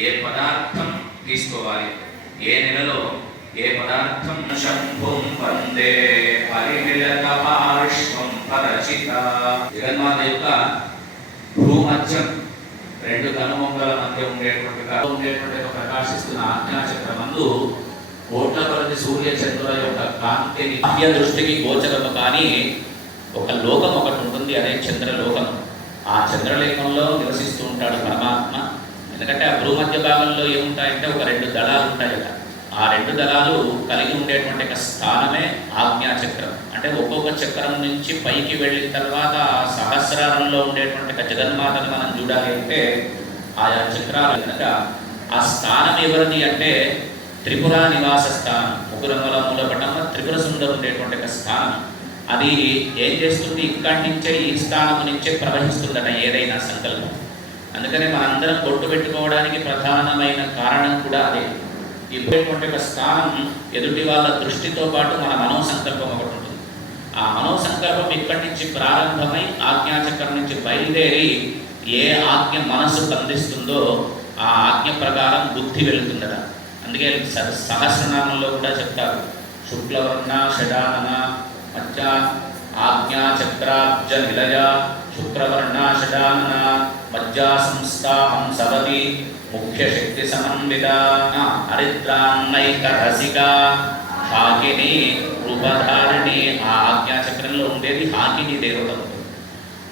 ఏ పదార్థం తీసుకోవాలి? ఏ నెలలో ఏ పదార్థం శంభుం వందే? పరిమిళత పార్శ్వం పరచిత జగన్మాత యొక్క భూమధ్యం రెండు కనుమొంగల మధ్య ఉండేటువంటి ఉండేటువంటి ప్రకాశిస్తున్న ఆజ్ఞాచక్రమందు కోట్ల కొలది సూర్య చంద్రుల యొక్క కాంతిని బాహ్య దృష్టికి గోచరము కానీ ఒక లోకం ఒకటి ఉంటుంది అదే చంద్రలోకం. ఆ చంద్రలేఖంలో నివసి ఎందుకంటే ఆ భూమధ్య భాగంలో ఏముంటాయంటే ఒక రెండు దళాలు కదా. ఆ రెండు దళాలు కలిగి ఉండేటువంటి ఒక స్థానమే ఆజ్ఞా చక్రం అంటే ఒక్కొక్క చక్రం నుంచి పైకి వెళ్ళిన తర్వాత ఆ సహస్రారంలో ఉండేటువంటి ఒక జగన్మాతను మనం చూడాలి అంటే ఆయా చక్రాలు కనుక ఆ స్థానం ఎవరిది అంటే త్రిపుర నివాస స్థానం. ముగ్గురముల మూలపటం త్రిపుర సుందరం ఉండేటువంటి ఒక స్థానం. అది ఏం చేస్తుంది? ఇక్కడి నుంచే ఈ స్థానం నుంచే ప్రవహిస్తుందట ఏదైనా సంకల్పం. అందుకనే మనందరం కొట్టు పెట్టుకోవడానికి ప్రధానమైన కారణం కూడా అదే. ఇటువంటి ఒక స్థానం ఎదుటి వాళ్ళ దృష్టితో పాటు మన మనోసంకల్పం ఒకటి ఉంటుంది. ఆ మనోసంకల్పం ఇక్కడి నుంచి ప్రారంభమై ఆజ్ఞాచక్రం నుంచి బయలుదేరి ఏ ఆజ్ఞ మనసు బంధిస్తుందో ఆ ఆజ్ఞ ప్రకారం బుద్ధి వెళుతుందట. అందుకే స- సహస్రనామంలో కూడా చెప్తారు. శుక్లవర్ణ షడానన మధ్య ఆజ్ఞాచక్రాబ్జ నిలయ శుక్రవర్ణ షడానన మధ్య సవతి ముఖ్య శక్తి సమన్విత హరిద్రాన్నైక హాకిని రూపధారిణి ఆ ఆజ్ఞాచక్రంలో ఉండేది హాకిని దేవత.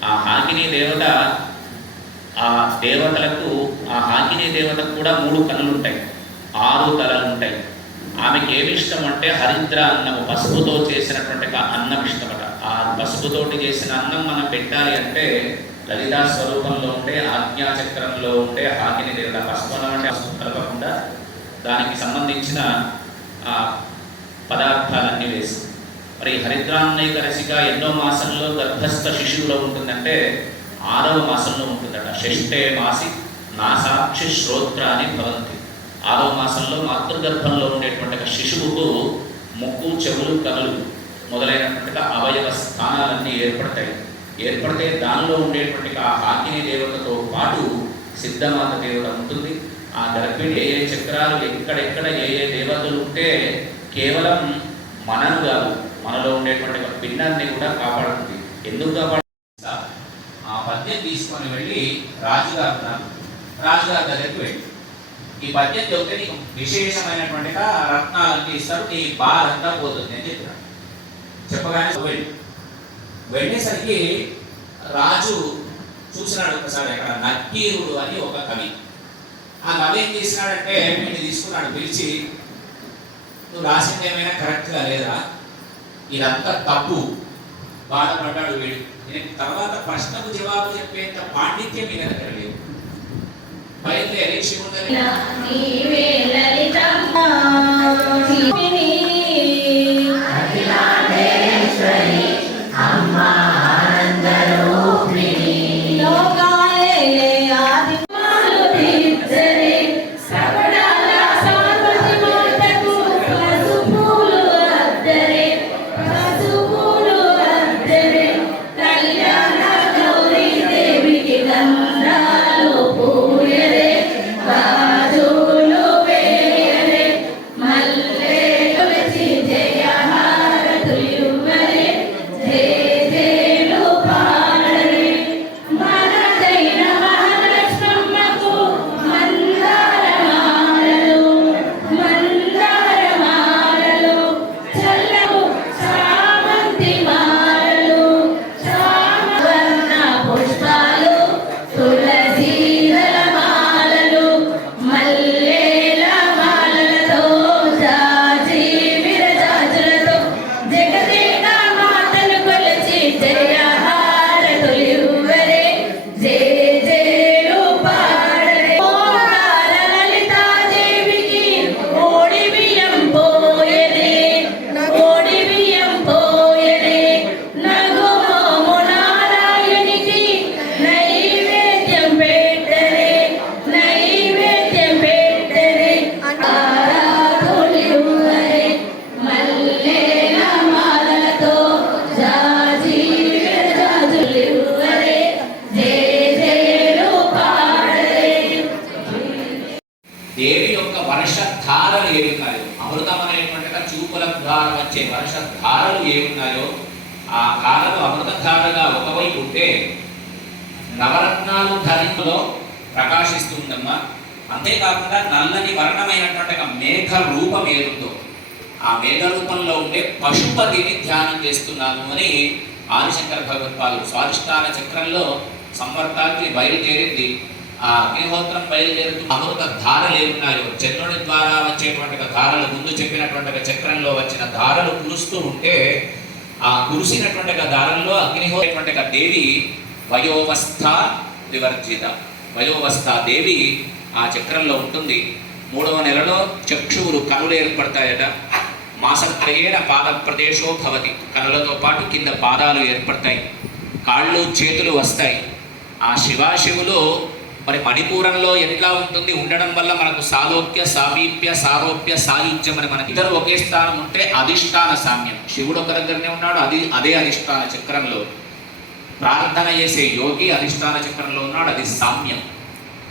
ఆ హాకిని దేవత ఆ దేవతలకు ఆ హాకిని దేవతకు కూడా మూడు కన్నులు ఉంటాయి ఆరు తలలు ఉంటాయి ఆమెకి ఏమి ఇష్టం అంటే హరిద్ర అన్నము పసుపుతో చేసినటువంటి అన్నం ఇష్టమట. ఆ పసుపుతోటి చేసిన అన్నం మనం పెట్టాలి అంటే లలితా స్వరూపంలో ఉంటే ఆజ్ఞాచక్రంలో ఉంటే హాకిని లేదా పసుపు అంటే కలపకుండా దానికి సంబంధించిన ఆ పదార్థాలన్నీ వేసి. మరి హరిద్రాన్నైక రసిక ఎన్నో మాసంలో గర్భస్థ శిశువులో ఉంటుందంటే ఆరవ మాసంలో ఉంటుందట. షష్ఠే మాసి నా సాక్షి శ్రోత్ర అని భవంతి. ఆరవ మాసంలో మాతృగర్భంలో ఉండేటువంటి శిశువుకు ముక్కు చెవులు కనులు మొదలైనటువంటి అవయవ స్థానాలన్నీ ఏర్పడతాయి. ఏర్పడితే దానిలో ఉండేటువంటి ఆ హాకిని దేవతతో పాటు సిద్ధమాత దేవత ఉంటుంది. ఆ గర్భిణి ఏ ఏ చక్రాలు ఎక్కడెక్కడ ఏ ఏ దేవతలు ఉంటే కేవలం మనను కాదు మనలో ఉండేటువంటి ఒక పిండాన్ని కూడా కాపాడుతుంది. ఎందుకు కాపాడు ఆ పద్యం తీసుకొని వెళ్ళి రాజుగారు రాజుగారి దగ్గరికి వెళ్ళి ఈ పద్యం చెప్తే నీకు విశేషమైనటువంటి రత్నాలన్నీ ఇస్తారు నీ బాధంతా పోతుంది అని చెప్పినాడు చెప్పగానే వెళ్ళి వెళ్ళేసరికి రాజు చూసినాడు ఒకసారి అక్కడ నక్కీరుడు అని ఒక కవి. ఆ కవి ఏం చేసినాడంటే వీడిని తీసుకున్నాడు పిలిచి నువ్వు రాసింది ఏమైనా కరెక్ట్గా లేదా? ఇదంతా తప్పు. బాధపడ్డాడు వీడు. దీనికి తర్వాత ప్రశ్నకు జవాబు చెప్పేంత పాండిత్యం మీ దగ్గర లేదు. బయలుదేరి శివుని వర్షధారలు ఏమున్నాయో? ఉన్నాయో అమృతం అనేటువంటి చూపుల ద్వారా వచ్చే వర్షధారలు ఏవి ఉన్నాయో ఆ కాలము అమృతధారగా ఒకవైపు ఉంటే నవరత్నాలు ధరింపులో ప్రకాశిస్తుందమ్మా. అంతేకాకుండా నల్లని వర్ణమైనటువంటి ఒక మేఘ రూపం ఏదుందో? ఆ మేఘ రూపంలో ఉండే పశుపతిని ధ్యానం చేస్తున్నాను అని ఆదిశంకర భగవత్పాలు స్వాధిష్టాన చక్రంలో సంవర్తానికి బయలుదేరింది. ఆ అగ్నిహోత్రం బయలుదేరుతూ అమృత ధారలు ఏమున్నాయో చంద్రుని ద్వారా వచ్చేటువంటి ధారలు ముందు చెప్పినటువంటి చక్రంలో వచ్చిన ధారలు కురుస్తూ ఉంటే ఆ కురిసినటువంటి ధారల్లో దారంలో అగ్నిహోత్రటువంటి దేవి వయోవస్థ వివర్జిత. వయోవస్థ దేవి ఆ చక్రంలో ఉంటుంది. మూడవ నెలలో చక్షువులు కనులు ఏర్పడతాయట. మాసత్రయేణ పాద ప్రదేశో భవతి. కనులతో పాటు కింద పాదాలు ఏర్పడతాయి. కాళ్ళు చేతులు వస్తాయి. ఆ శివాశివులు మరి మణిపూరంలో ఎట్లా ఉంటుంది? ఉండడం వల్ల మనకు సాలోక్య సామీప్య సారోప్య సాయుధ్యం అని మనకి ఇద్దరు ఒకే స్థానం ఉంటే అధిష్టాన సామ్యం. శివుడు ఒక దగ్గరనే ఉన్నాడు అది అదే అధిష్టాన చక్రంలో. ప్రార్థన చేసే యోగి అధిష్టాన చక్రంలో ఉన్నాడు అది సామ్యం.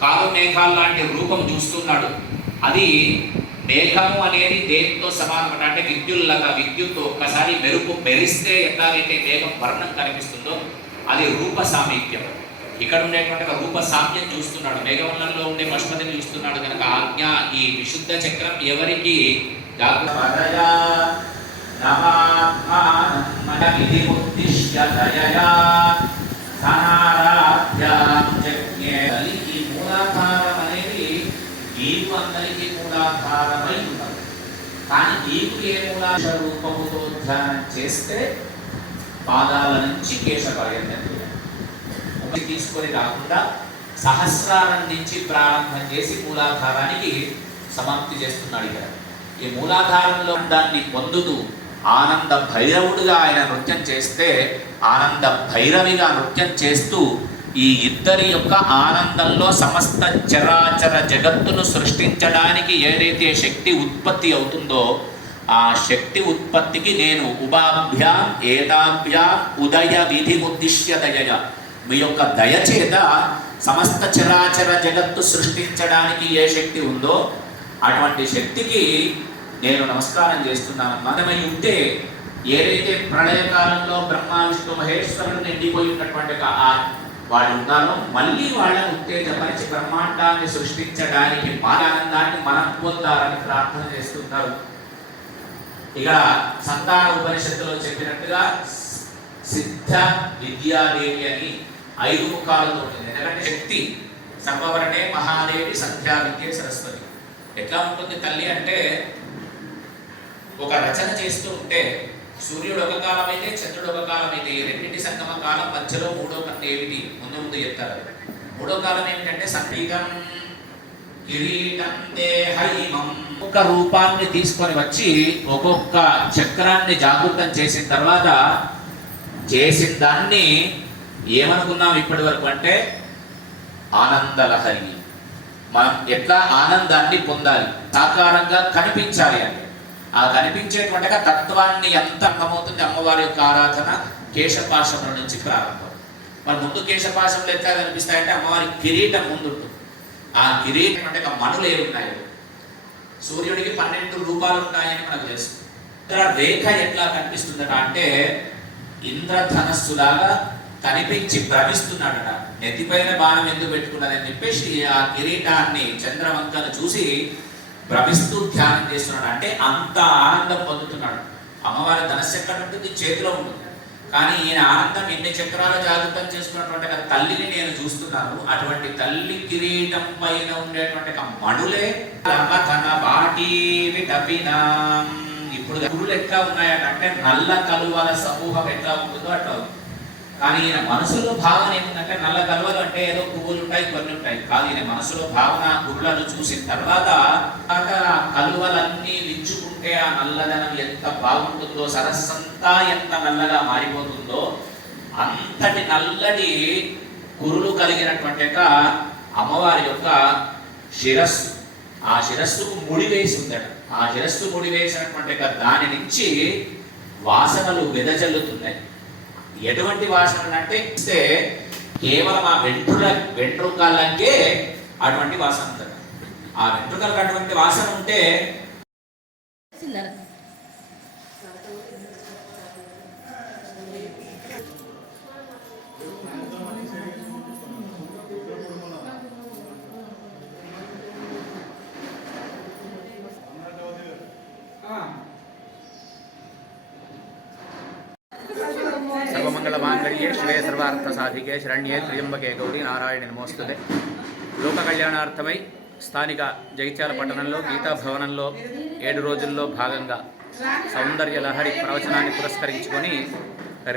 కాలు మేఘాలు లాంటి రూపం చూస్తున్నాడు. అది మేఘము అనేది దేనితో సమానం అంటే విద్యుల్లాగా విద్యుత్ ఒక్కసారి మెరుపు మెరిస్తే ఎట్లాగైతే మేఘం వర్ణం కనిపిస్తుందో అది రూప సామీప్యం. ఇక్కడ ఉండేటువంటి రూప సామ్యం చూస్తున్నాడు. మేఘవనంలో ఉండే పశుపతిని చూస్తున్నాడు. కనుక ఆజ్ఞ ఈ విశుద్ధ చక్రం ఎవరికి? జాగ్రత్త. తల్లికి మూలాధారం అనేది నీకు అందరికీ మూలాధారమై ఉన్నది. కానీ నీకు ఏ మూలాధార రూపముతో ధ్యానం చేస్తే పాదాల నుంచి కేశ పర్యంతం తీసుకొని రాకుండా సహస్రారం నుంచి ప్రారంభం చేసి మూలాధారానికి సమాప్తి చేస్తున్నాడు ఇక్కడ. ఈ మూలాధారంలో దాన్ని పొందుతూ ఆనంద భైరవుడిగా ఆయన నృత్యం చేస్తే ఆనంద భైరవిగా నృత్యం చేస్తూ ఈ ఇద్దరి యొక్క ఆనందంలో సమస్త చరాచర జగత్తును సృష్టించడానికి ఏదైతే శక్తి ఉత్పత్తి అవుతుందో ఆ శక్తి ఉత్పత్తికి నేను ఉపాభ్యాం ఏతాభ్యాం ఉదయ విధి ఉద్దిశ్యదయ మీ యొక్క దయచేత సమస్త చరాచర జగత్తు సృష్టించడానికి ఏ శక్తి ఉందో అటువంటి శక్తికి నేను నమస్కారం చేస్తున్నాను. మనమై ఉంటే ఏదైతే ప్రళయకాలంలో బ్రహ్మ విష్ణు మహేశ్వరుడు నిండిపోయి ఉన్నటువంటి ఆ వాళ్ళు ఉన్నారో మళ్ళీ వాళ్ళని ఉత్తేజపరిచి బ్రహ్మాండాన్ని సృష్టించడానికి మానానందాన్ని మనం పొందాలని ప్రార్థన చేస్తున్నారు. ఇక సంతాన ఉపనిషత్తులో చెప్పినట్టుగా సిద్ధ విద్యాదేవి అని ఐదు ముఖాలతో ఉంటుంది. ఎందుకంటే శక్తి సర్వవర్ణే మహాదేవి సంధ్యా విద్య సరస్వతి. ఎట్లా ఉంటుంది తల్లి అంటే ఒక రచన చేస్తూ ఉంటే సూర్యుడు ఒక కాలం అయితే చంద్రుడు ఒక కాలం అయితే ఈ రెండింటి సంగమ కాలం మధ్యలో మూడో కన్ను ఏమిటి? ముందు ముందు చెప్తారు. మూడో కాలం ఏమిటంటే సంగీతం కిరీటం ఒక్క రూపాన్ని తీసుకొని వచ్చి ఒక్కొక్క చక్రాన్ని జాగృతం చేసిన తర్వాత చేసిన దాన్ని ఏమనుకున్నాం ఇప్పటి వరకు అంటే ఆనందలహరి. మనం ఎట్లా ఆనందాన్ని పొందాలి? సాకారంగా కనిపించాలి అంటే. ఆ కనిపించేటువంటి తత్వాన్ని ఎంత అర్థమవుతుంది అమ్మవారి యొక్క ఆరాధన కేశపాశముల నుంచి ప్రారంభం. మరి ముందు కేశపాశములు ఎట్లా కనిపిస్తాయంటే అమ్మవారి కిరీటం ముందు ఆ కిరీటం అంటే ఒక మణులు సూర్యుడికి పన్నెండు రూపాలు ఉన్నాయని మనకు తెలుసు. రేఖ ఎట్లా కనిపిస్తుందట అంటే ఇంద్రధనస్సులాగా కనిపించి భ్రమిస్తున్నాడట. నెత్తిపైన బాణం ఎందుకు పెట్టుకున్నదని చెప్పేసి ఆ కిరీటాన్ని చంద్రవంకను చూసి భ్రమిస్తూ ధ్యానం చేస్తున్నాడు. అంటే అంత ఆనందం పొందుతున్నాడు. అమ్మవారి ధనస్సు ఎక్కడ ఉంటుంది? చేతిలో ఉంటుంది. కానీ ఈయన ఆనందం ఎన్ని చక్రాలు జాగృతం చేసుకున్నటువంటి తల్లిని నేను చూస్తున్నాను. అటువంటి తల్లి కిరీటం పైన ఉండేటువంటి మణులే తన బాటి ఇప్పుడు గురులు ఎట్లా ఉన్నాయట అంటే నల్ల కలువల సమూహం ఎట్లా ఉంటుందో అట్లా ఉంది. కానీ ఈయన మనసులో భావన ఏంటంటే నల్ల కలువలు అంటే ఏదో పువ్వులు ఉంటాయి కొన్ని ఉంటాయి కాదు ఈయన మనసులో భావన గుళ్ళను చూసిన తర్వాత ఆ కలువలన్నీ విచ్చుకుంటే ఆ నల్లదనం ఎంత బాగుంటుందో సరస్సంతా ఎంత నల్లగా మారిపోతుందో అంతటి నల్లటి కురులు కలిగినటువంటి యొక్క అమ్మవారి యొక్క శిరస్సు. ఆ శిరస్సుకు ముడి వేసి ఉందట ఆ శిరస్సు ముడి వేసినటువంటి యొక్క దాని నుంచి వాసనలు వెదజల్లుతున్నాయి. ఎటువంటి వాసనలు అంటే ఇస్తే కేవలం ఆ వెంట్రుల వెంట్రుకలకే అటువంటి వాసన ఉందట ఆ వెంట్రుకలకు అటువంటి వాసన ఉంటే పురుషార్థ సాధికే శరణ్యే త్రియంబకే గౌరీ నారాయణ నమోస్తుతే. లోక కళ్యాణార్థమై స్థానిక జగిత్యాల పట్టణంలో గీతా భవనంలో ఏడు రోజుల్లో భాగంగా సౌందర్య లహరి ప్రవచనాన్ని పురస్కరించుకొని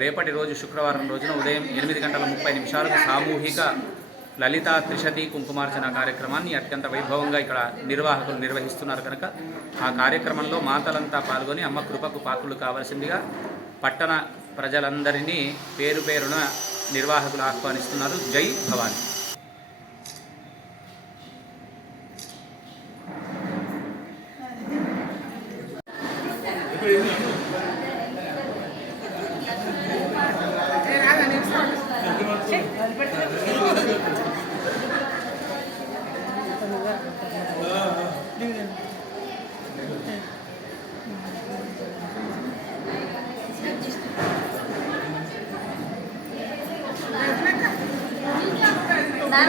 రేపటి రోజు శుక్రవారం రోజున ఉదయం ఎనిమిది గంటల ముప్పై నిమిషాలకు సామూహిక లలితా త్రిశతి కుంకుమార్చన కార్యక్రమాన్ని అత్యంత వైభవంగా ఇక్కడ నిర్వాహకులు నిర్వహిస్తున్నారు కనుక ఆ కార్యక్రమంలో మాతలంతా పాల్గొని అమ్మ కృపకు పాత్రులు కావాల్సిందిగా పట్టణ ప్రజలందరినీ పేరు పేరున నిర్వాహకులు ఆహ్వానిస్తున్నారు. జై భవానీ. না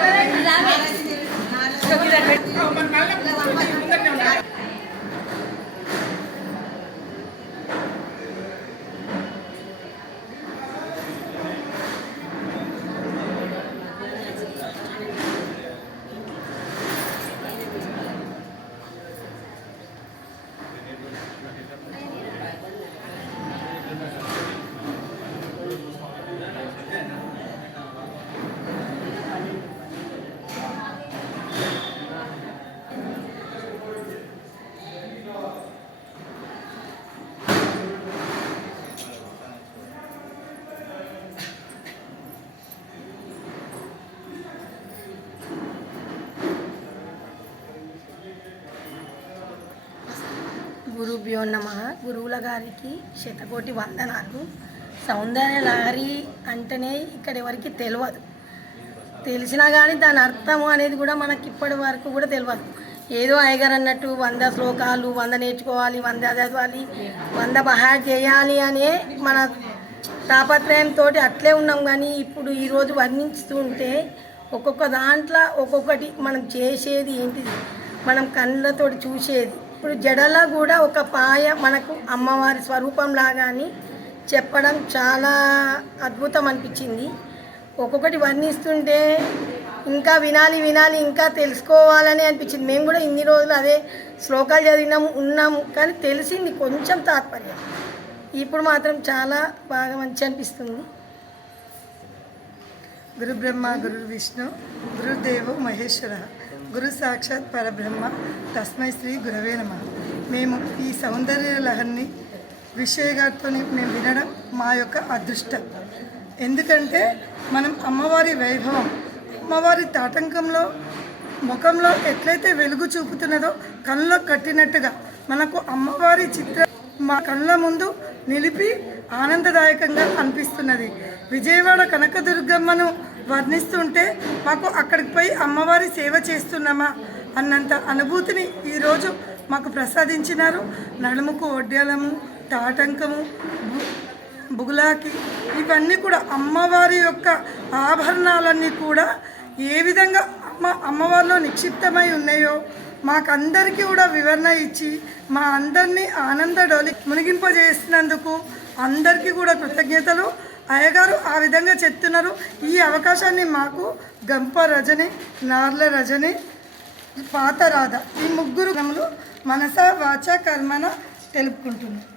గురుభ్యో నమ. గురువుల గారికి శతకోటి వందనాలు. సౌందర్య లహరి అంటేనే ఇక్కడ ఎవరికి తెలియదు తెలిసినా కానీ దాని అర్థము అనేది కూడా మనకి ఇప్పటి వరకు కూడా తెలియదు ఏదో అయ్యగారు అన్నట్టు వంద శ్లోకాలు వంద నేర్చుకోవాలి వంద చదవాలి వంద బహా చేయాలి అనే మన తాపత్రయంతో అట్లే ఉన్నాం కానీ ఇప్పుడు ఈరోజు వర్ణిస్తుంటే ఒక్కొక్క దాంట్లో ఒక్కొక్కటి మనం చేసేది ఏంటిది? మనం కళ్ళతో చూసేది ఇప్పుడు జడలో కూడా ఒక పాయ మనకు అమ్మవారి స్వరూపంలాగా అని చెప్పడం చాలా అద్భుతం అనిపించింది. ఒక్కొక్కటి వర్ణిస్తుంటే ఇంకా వినాలి వినాలి ఇంకా తెలుసుకోవాలని అనిపించింది. మేము కూడా ఇన్ని రోజులు అదే శ్లోకాలు చదివినాము ఉన్నాము కానీ తెలిసింది కొంచెం తాత్పర్యం. ఇప్పుడు మాత్రం చాలా బాగా మంచి అనిపిస్తుంది. గురు బ్రహ్మ గురు విష్ణు గురుదేవో మహేశ్వర. గురు సాక్షాత్ పరబ్రహ్మ తస్మై శ్రీ గురవే నమ. మేము ఈ సౌందర్య లహరిని విషయ గారితో మేము వినడం మా యొక్క అదృష్టం. ఎందుకంటే మనం అమ్మవారి వైభవం అమ్మవారి తాటంకంలో ముఖంలో ఎట్లయితే వెలుగు చూపుతున్నదో కళ్ళలో కట్టినట్టుగా మనకు అమ్మవారి చిత్రం మా కళ్ళ ముందు నిలిపి ఆనందదాయకంగా అనిపిస్తున్నది. విజయవాడ కనకదుర్గమ్మను వర్ణిస్తుంటే మాకు అక్కడికి పోయి అమ్మవారి సేవ చేస్తున్నామా అన్నంత అనుభూతిని ఈరోజు మాకు ప్రసాదించినారు. నడుముకు వడ్డ్యాలము తాటంకము బు- బుగులాకి ఇవన్నీ కూడా అమ్మవారి యొక్క ఆభరణాలన్నీ కూడా ఏ విధంగా అమ్మ అమ్మవారిలో నిక్షిప్తమై ఉన్నాయో మాకందరికీ కూడా వివరణ ఇచ్చి మా అందరినీ ఆనంద డోలి మునిగింపజేసినందుకు అందరికీ కూడా కృతజ్ఞతలు. అయ్యగారు ఆ విధంగా చెప్తున్నారు. ఈ అవకాశాన్ని మాకు గంప రజని నార్ల రజని పాత రాధ ఈ ముగ్గురు గములు మనస వాచ కర్మన తెలుపుకుంటున్నారు.